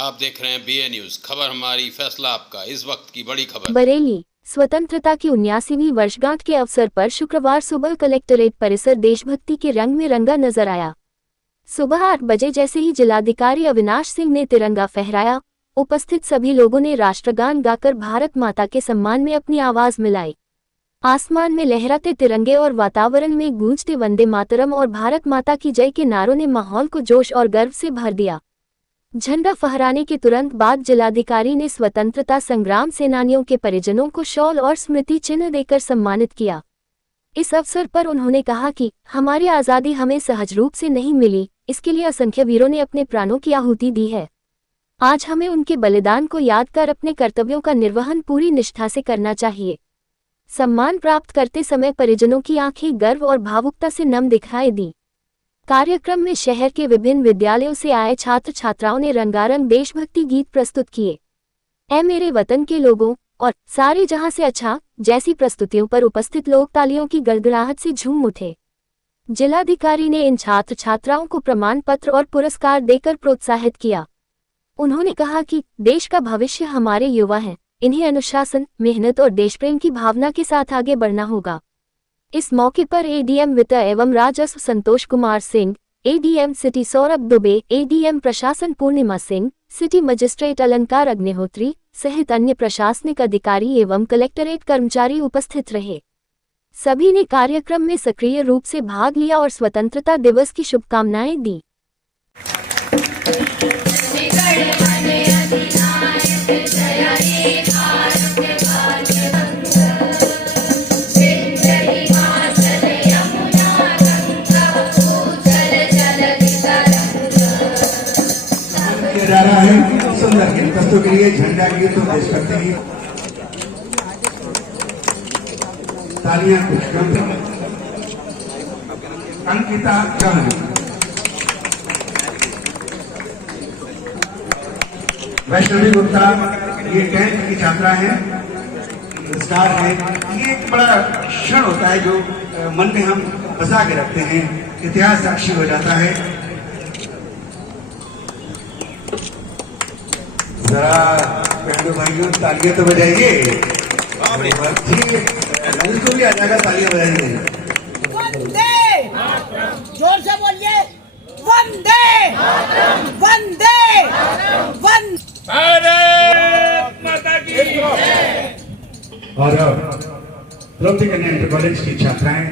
आप देख रहे हैं BA न्यूज। खबर हमारी, फैसला आपका। इस वक्त की बड़ी खबर। बरेली स्वतंत्रता की 79वीं वर्षगांठ के अवसर पर शुक्रवार सुबह कलेक्ट्रेट परिसर देशभक्ति के रंग में रंगा नजर आया। सुबह 8 बजे जैसे ही जिलाधिकारी अविनाश सिंह ने तिरंगा फहराया, उपस्थित सभी लोगों ने राष्ट्रगान गाकर भारत माता के सम्मान में अपनी आवाज मिलाई। आसमान में लहराते तिरंगे और वातावरण में गूंजते वंदे मातरम और भारत माता की जय के नारों ने माहौल को जोश और गर्व से भर दिया। झंडा फहराने के तुरंत बाद जिलाधिकारी ने स्वतंत्रता संग्राम सेनानियों के परिजनों को शॉल और स्मृति चिन्ह देकर सम्मानित किया। इस अवसर पर उन्होंने कहा कि हमारी आज़ादी हमें सहज रूप से नहीं मिली, इसके लिए असंख्य वीरों ने अपने प्राणों की आहुति दी है। आज हमें उनके बलिदान को याद कर अपने कर्तव्यों का निर्वहन पूरी निष्ठा से करना चाहिए। सम्मान प्राप्त करते समय परिजनों की आंखें गर्व और भावुकता से नम दिखाई दी। कार्यक्रम में शहर के विभिन्न विद्यालयों से आए छात्र छात्राओं ने रंगारंग देशभक्ति गीत प्रस्तुत किए। ऐ मेरे वतन के लोगों और सारे जहां से अच्छा जैसी प्रस्तुतियों पर उपस्थित लोग तालियों की गड़गड़ाहट से झूम उठे। जिलाधिकारी ने इन छात्र छात्राओं को प्रमाण पत्र और पुरस्कार देकर प्रोत्साहित किया। उन्होंने कहा कि देश का भविष्य हमारे युवा हैं, इन्हें अनुशासन, मेहनत और देशप्रेम की भावना के साथ आगे बढ़ना होगा। इस मौके पर ADM वित्त एवं राजस्व Santosh Kumar Singh, ADM city Saurabh Dubey, ADM प्रशासन पूर्णिमा सिंह, सिटी मजिस्ट्रेट अलंकार अग्निहोत्री सहित अन्य प्रशासनिक अधिकारी एवं कलेक्टरेट कर्मचारी उपस्थित रहे। सभी ने कार्यक्रम में सक्रिय रूप से भाग लिया और स्वतंत्रता दिवस की शुभकामनाएं दी। जा रहा है सुंदर गीत प्रस्तुत के लिए झंडा गीत तो देशभक्ति गीत। तालियां कुछ कम। अंकिता चौहान, वैष्णवी गुप्ता, ये 10th की छात्रा है, स्टार है। ये एक बड़ा क्षण होता है जो मन में हम बसा के रखते हैं, इतिहास साक्षी हो जाता है। जरा बहनों भाइयों तालियां तो बजाइए। को भी आ जाएगा, तालियां बजाइए। वंदे, जोर से बोलिए, वंदे वंदे भारत माता की जय। और प्रगति कन्या इंटर कॉलेज की छात्राएं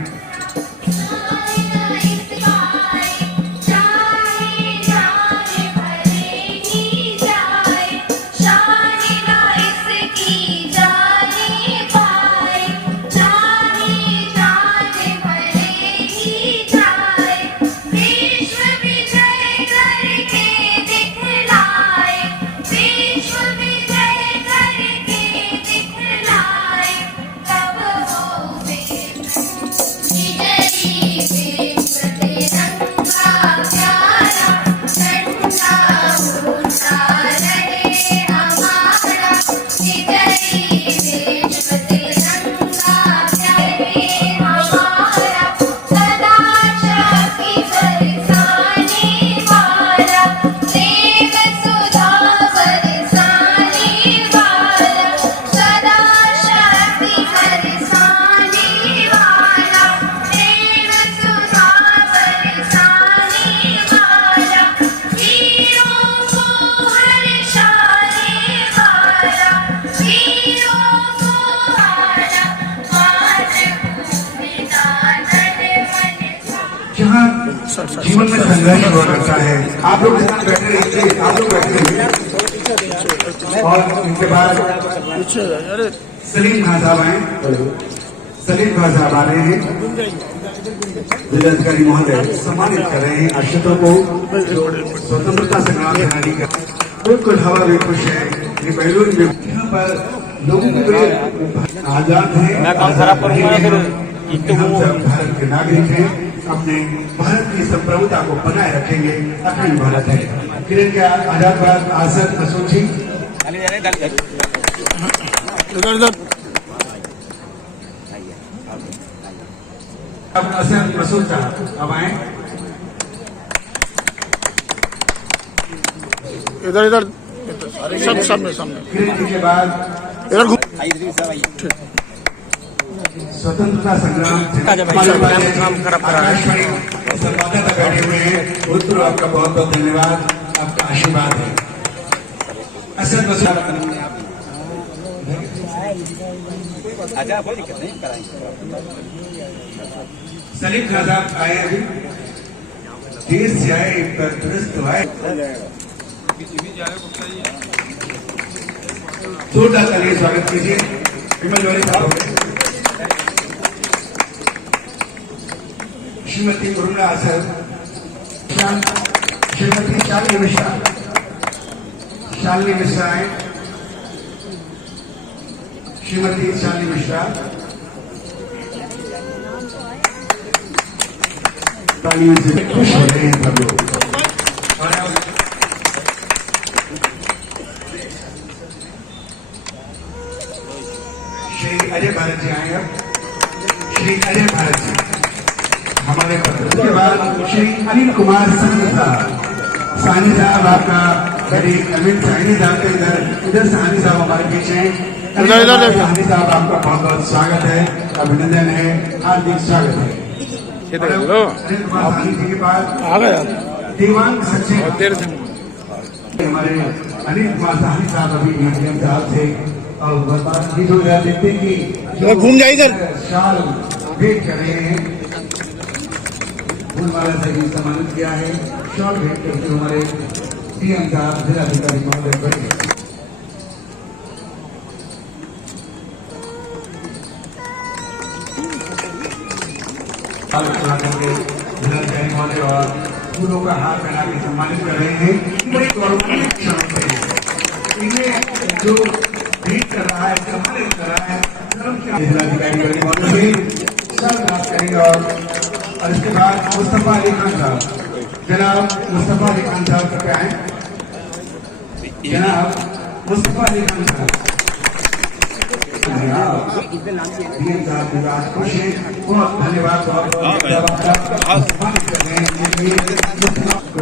जीवन में संघर्ष हुआ करता है। आप लोग बैठे रहिए, आप लोग बैठे रहिए। और इनके बाद सलीम खान साहब आए। सलीम खान साहब आ रहे हैं, जिलाधिकारी महोदय सम्मानित कर रहे हैं अर्षदों को स्वतंत्रता संग्राम सेनानी का। बिल्कुल हवा भी खुश है। ये बेलून में यहाँ पर लोगों को आजाद है, हम सब भारत के नागरिक हैं, अपने भारत की संप्रभुता को बनाए रखेंगे। अखंड भारत है। किरण के आजाद भारत आसद असोची अब असद मसूद साहब अब आए। इधर इधर सामने फिर इसके बाद इधर घूम स्वतंत्रता संग्राम आकाशवाणी संवाददाता बैठे हुए हैं। उत्तर आपका बहुत बहुत धन्यवाद, आपका आशीर्वाद है। असद सलीम खान साहब आए, अभी देश से आए, तुरंत आए। जोरदार तालियां स्वागत कीजिए विमल जौहरी साहब। श्रीमती उर्मिला असद, श्रीमती शालिनी मिश्रा है, श्रीमती शालिनी मिश्रा। तालियों से खुश हो रहे हैं सब लोग। श्री अजय भारत जी आए, अब श्री अजय भारत जी हमारे पत्र। उसके बाद श्री अनिल कुमार साहनी साहब आपका बड़ी अमित साहनी साहब के इधर साहनी साहब हमारे बीच हैं। साहनी साहब आपका बहुत बहुत स्वागत है, अभिनंदन है, हार्दिक स्वागत है। अनिल कुमार साहनी जी के बाद दीवान सचिव हमारे अनिल कुमार साहनी साहब अभी एडीएम साहब थे और देखते कि घूम जाए इधर शाल भेंट कर रहे हैं। फूलमाला से भी सम्मानित किया है। शॉल भेंट करते हमारे डीएम साहब जिलाधिकारी महोदय बने। जिलाधिकारी महोदय और फूलों का हार पहना के सम्मानित कर रहे हैं। बड़ी गौरवपूर्ण क्षण है। इन्हें जो भेंट कर रहा है, सम्मानित कर रहा है जिलाधिकारी महोदय से बात करेंगे। और इसके बाद मुस्तफा अली खान साहब, जनाब मुस्तफा अली खान साहब क्या है, जनाब मुस्तफा अली खान साहब खुश है, बहुत धन्यवाद।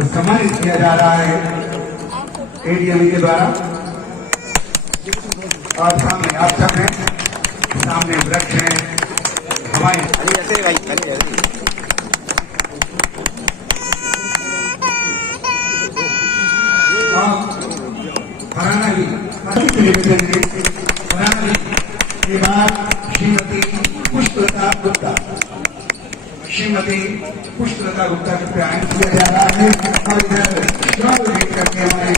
सम्मानित किया जा रहा है एडीएम के द्वारा। और सामने आप सब हैं, सामने वृक्ष हैं, हवाएं के बाद श्रीमती पुष्पलता गुप्ता, श्रीमती पुष्पलता गुप्ता का प्रयाण किया जा रहा है। और इधर शॉल भेंट करके हमारे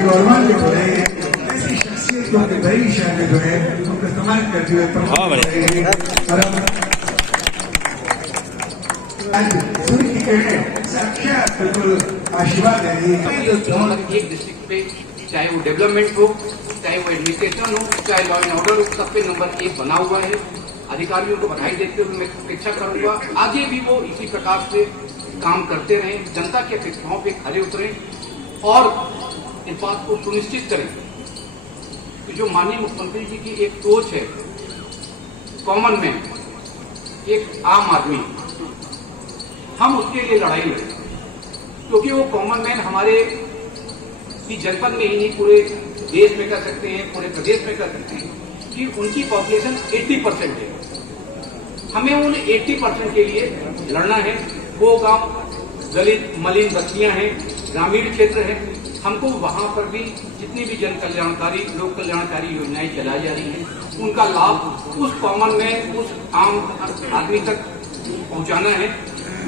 गौरवान्वित हो रहे हैं। ऐसी शख्सियतों के बड़ी शहर में जो है उनको सम्मानित करते हुए साक्षात बिल्कुल आशीर्वाद है। एक डिस्ट्रिक्ट पे चाहे वो डेवलपमेंट हो, चाहे वो एडमिनिस्ट्रेशन हो, चाहे लॉ एंड ऑर्डर हो, सब पे नंबर 1 बना हुआ है। अधिकारियों को बधाई देते हुए मैं अपेक्षा करूंगा आगे भी वो इसी प्रकार से काम करते रहें, जनता की अपेक्षाओं पे खरे उतरें और इस बात को सुनिश्चित करें कि जो माननीय मुख्यमंत्री जी की एक सोच है, कॉमन मैन, एक आम आदमी, हम उसके लिए लड़ाई लड़ें। क्योंकि वो कॉमन मैन हमारे जनपद में ही नहीं, पूरे देश में कर सकते हैं, पूरे प्रदेश में कर सकते हैं कि उनकी पॉपुलेशन 80% है। हमें उन 80% के लिए लड़ना है। वो गांव दलित मलिन बस्तियां हैं, ग्रामीण क्षेत्र है, हमको वहां पर भी जितनी भी जन कल्याणकारी लोक कल्याणकारी योजनाएं चलाई जा रही हैं उनका लाभ उस कॉमन मैन, उस आम आदमी तक पहुंचाना है।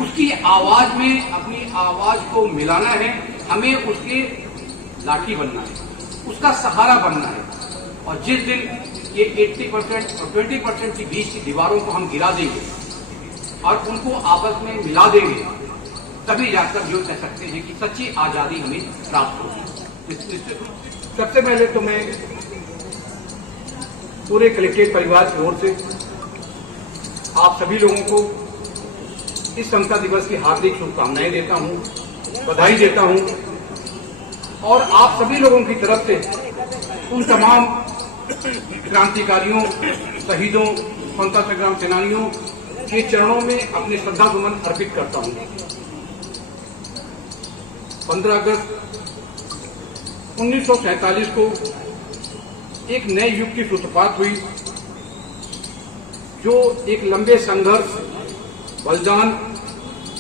उसकी आवाज में अपनी आवाज को मिलाना है। हमें उसके लाठी बनना है, उसका सहारा बनना है। और जिस दिन ये 80% और 20% के बीच की दीवारों को हम गिरा देंगे और उनको आपस में मिला देंगे, तभी जाकर जो कह सकते हैं कि सच्ची आजादी हमें प्राप्त होगी। सबसे पहले तो मैं पूरे कलेक्टेड परिवार की ओर से आप सभी लोगों को इस समता दिवस की हार्दिक शुभकामनाएं देता हूं, बधाई देता हूं। और आप सभी लोगों की तरफ से उन तमाम क्रांतिकारियों, शहीदों, स्वतंत्रता संग्राम सेनानियों के चरणों में अपने श्रद्धा सुमन अर्पित करता हूं। 15 अगस्त 1947 को एक नए युग की सूत्रपात हुई, जो एक लंबे संघर्ष, बलिदान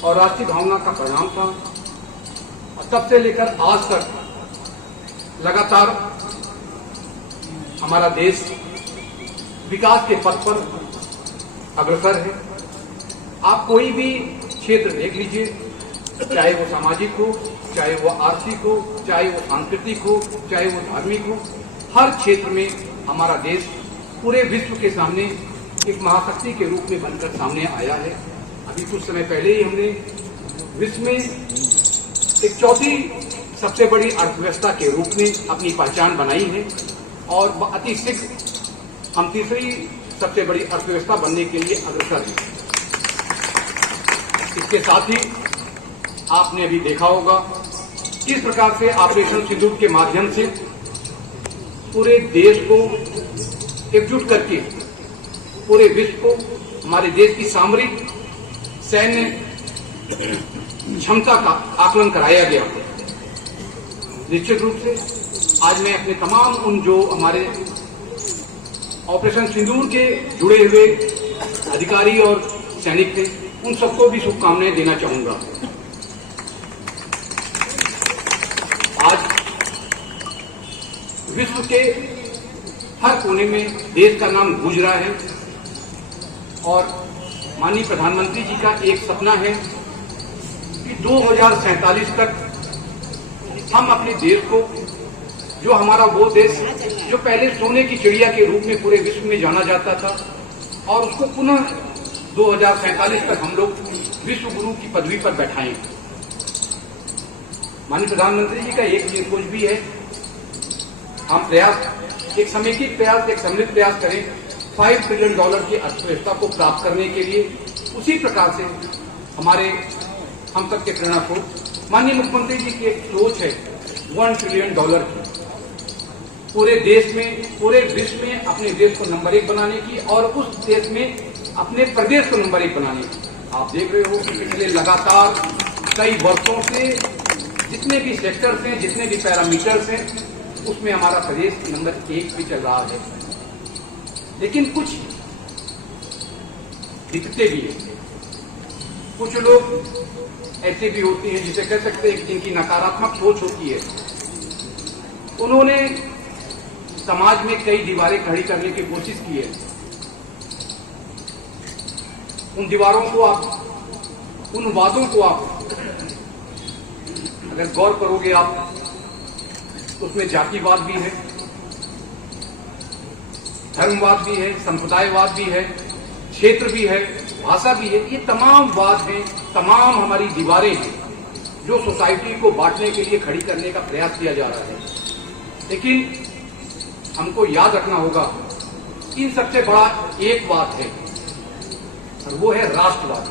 और राष्ट्रीय भावना का परिणाम था। और तब से लेकर आज तक लगातार हमारा देश विकास के पथ पर अग्रसर है। आप कोई भी क्षेत्र देख लीजिए, चाहे वो सामाजिक हो, चाहे वो आर्थिक हो, चाहे वो सांस्कृतिक हो, चाहे वो धार्मिक हो, हर क्षेत्र में हमारा देश पूरे विश्व के सामने एक महाशक्ति के रूप में बनकर सामने आया है। अभी कुछ समय पहले ही हमने विश्व में एक चौथी सबसे बड़ी अर्थव्यवस्था के रूप में अपनी पहचान बनाई है और अति शीघ्र हम तीसरी सबसे बड़ी अर्थव्यवस्था बनने के लिए अग्रसर हैं। इसके साथ ही आपने अभी देखा होगा किस प्रकार से ऑपरेशन सिंदूर के माध्यम से पूरे देश को एकजुट करके पूरे विश्व को हमारे देश की सामरिक सैन्य क्षमता का आकलन कराया गया। निश्चित रूप से आज मैं अपने तमाम उन जो हमारे ऑपरेशन सिंदूर के जुड़े हुए अधिकारी और सैनिक थे, उन सबको भी शुभकामनाएं देना चाहूंगा। आज विश्व के हर कोने में देश का नाम गूंज रहा है और माननीय प्रधानमंत्री जी का एक सपना है कि 2047 तक हम अपने देश को, जो हमारा वो देश जो पहले सोने की चिड़िया के रूप में पूरे विश्व में जाना जाता था, और उसको पुनः 2047 तक हम लोग विश्व गुरु की पदवी पर बैठाएं। माननीय प्रधानमंत्री जी का एक निर्देश भी है, हम प्रयास, एक समेकित प्रयास, एक सम्मिलित प्रयास करें $5 ट्रिलियन की अर्थव्यवस्था को प्राप्त करने के लिए। उसी प्रकार से हमारे हम सबके प्रेरणा स्रोत माननीय मुख्यमंत्री जी की एक सोच है $1 ट्रिलियन की, पूरे देश में, पूरे विश्व में अपने देश को नंबर 1 बनाने की और उस देश में अपने प्रदेश को नंबर 1 बनाने की। आप देख रहे हो कि पिछले लगातार कई वर्षों से जितने भी सेक्टर्स हैं, जितने भी पैरामीटर्स हैं, उसमें हमारा प्रदेश नंबर 1 पे चल रहा है। लेकिन कुछ दिक्कतें भी हैं। कुछ लोग ऐसे भी होते हैं जिसे कह सकते हैं जिनकी नकारात्मक सोच होती है। उन्होंने समाज में कई दीवारें खड़ी करने की कोशिश की है। उन दीवारों को आप, उन वादों को आप अगर गौर करोगे आप, तो उसमें जातिवाद भी है, धर्मवाद भी है, संप्रदायवाद भी है, क्षेत्र भी है, भाषा भी है। ये तमाम वाद हैं, तमाम हमारी दीवारें हैं जो सोसाइटी को बांटने के लिए खड़ी करने का प्रयास किया जा रहा है। लेकिन हमको याद रखना होगा, इन सबसे बड़ा एक बात है और वो है राष्ट्रवाद।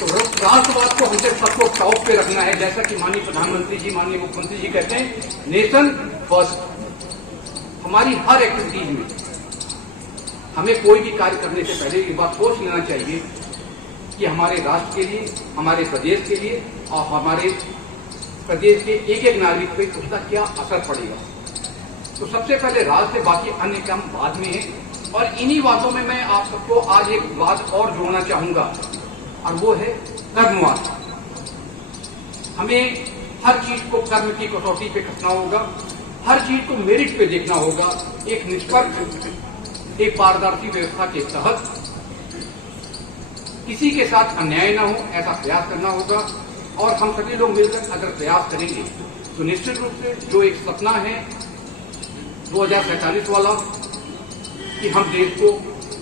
तो राष्ट्रवाद को हमसे सबको टॉप पे रखना है, जैसा कि माननीय प्रधानमंत्री जी, माननीय मुख्यमंत्री जी कहते हैं, नेशन फर्स्ट। हमारी हर एक्टिविटीज में हमें कोई भी कार्य करने से पहले एक बात सोच लेना चाहिए कि हमारे राष्ट्र के लिए, हमारे प्रदेश के लिए और हमारे प्रदेश के एक एक नागरिक पे उसका क्या असर पड़ेगा। तो सबसे पहले राष्ट्र से बाकी अन्य काम बाद में है। और इन्हीं बातों में मैं आप सबको आज एक बात और जोड़ना चाहूंगा और वो है कर्मवाद। हमें हर चीज को कर्म की कसौटी पे कसना होगा, हर चीज को मेरिट पे देखना होगा। एक निष्पक्ष, एक पारदर्शी व्यवस्था के तहत किसी के साथ अन्याय न हो, ऐसा प्रयास करना होगा। और हम सभी लोग मिलकर अगर प्रयास करेंगे तो निश्चित रूप से जो एक सपना है 2047 वाला कि हम देश को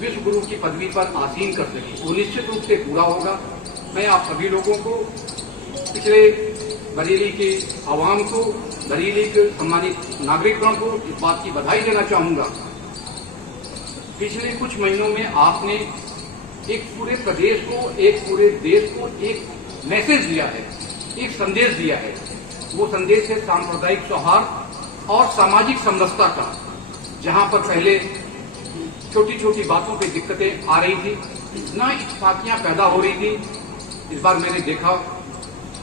विश्व गुरु की पदवी पर आसीन कर सकें, वो निश्चित रूप से पूरा होगा। मैं आप सभी लोगों को, पिछले बरेली के आवाम को, बरेली के सम्मानित नागरिकगण को इस बात की बधाई देना चाहूंगा। पिछले कुछ महीनों में आपने एक पूरे प्रदेश को, एक पूरे देश को एक मैसेज दिया है, एक संदेश दिया है। वो संदेश है सांप्रदायिक सौहार्द और सामाजिक समरसता का। जहां पर पहले छोटी छोटी बातों पे दिक्कतें आ रही थी, ना इत्तेफाकियां पैदा हो रही थी, इस बार मैंने देखा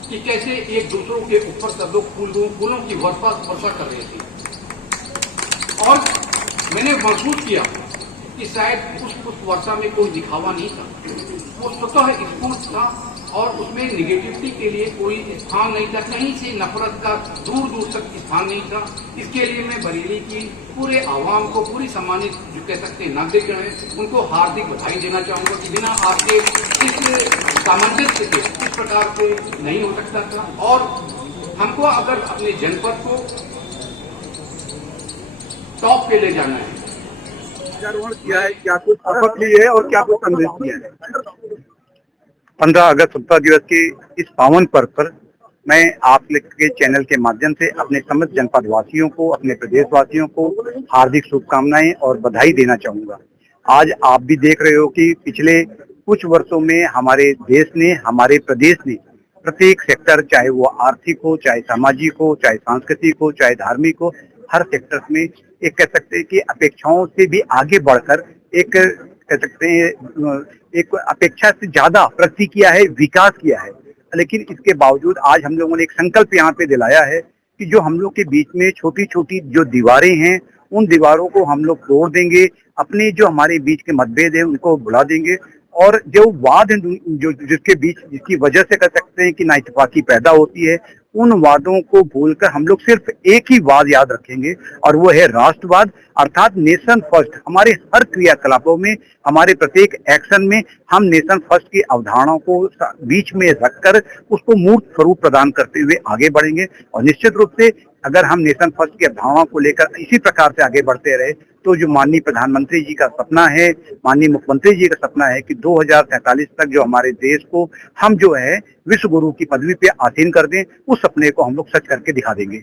कि कैसे एक दूसरों के ऊपर सब लोग फूलों की वर्षा कर रहे थे। और मैंने महसूस किया कि शायद उस वर्षा में कोई दिखावा नहीं था, वो स्वतः स्फूर्त था और उसमें निगेटिविटी के लिए कोई स्थान नहीं था, कहीं से नफरत का दूर दूर तक स्थान नहीं था। इसके लिए मैं बरेली की पूरे आवाम को, पूरी सम्मानित जो कह सकते नागरिक हैं, उनको हार्दिक बधाई देना चाहूंगा कि बिना आपके इस सामंजस्य के इस प्रकार से नहीं हो सकता था। और हमको अगर अपने जनपद को टॉप पे ले जाना है, किया है, क्या कुछ शपथ ली है और क्या कुछ संदेश दिया है? 15 अगस्त स्वतंत्रता दिवस के इस पावन पर्व पर मैं आप के चैनल के माध्यम से अपने समस्त जनपद वासियों को, अपने प्रदेश वासियों को हार्दिक शुभकामनाएं और बधाई देना चाहूंगा। आज आप भी देख रहे हो कि पिछले कुछ वर्षों में हमारे देश ने, हमारे प्रदेश ने प्रत्येक सेक्टर, चाहे वो आर्थिक हो, चाहे सामाजिक हो, चाहे सांस्कृतिक हो, चाहे धार्मिक हो, हर सेक्टर में एक कह सकते हैं कि अपेक्षाओं से भी आगे बढ़कर एक कह सकते हैं एक अपेक्षा से ज्यादा प्रगति किया है, विकास किया है। लेकिन इसके बावजूद आज हम लोगों ने एक संकल्प यहाँ पे दिलाया है कि जो हम लोग के बीच में छोटी छोटी जो दीवारें हैं, उन दीवारों को हम लोग तोड़ देंगे, अपने जो हमारे बीच के मतभेद है उनको भुला देंगे, और जो वाद जो जिसके बीच, जिसकी वजह से कह सकते हैं कि नाइतफाकी पैदा होती है, उन वादों को भूलकर हम लोग सिर्फ एक ही वाद याद रखेंगे और वो है राष्ट्रवाद, अर्थात नेशन फर्स्ट। हमारे हर क्रियाकलापों में, हमारे प्रत्येक एक्शन में हम नेशन फर्स्ट की अवधारणाओं को बीच में रखकर उसको मूर्त स्वरूप प्रदान करते हुए आगे बढ़ेंगे। और निश्चित रूप से अगर हम नेशन फर्स्ट की अवधारणाओं को लेकर इसी प्रकार से आगे बढ़ते रहे तो जो माननीय प्रधानमंत्री जी का सपना है, माननीय मुख्यमंत्री जी का सपना है कि 2047 तक जो हमारे देश को हम जो है विश्व गुरु की पदवी पे आसीन कर दें, उस सपने को हम लोग सच करके दिखा देंगे।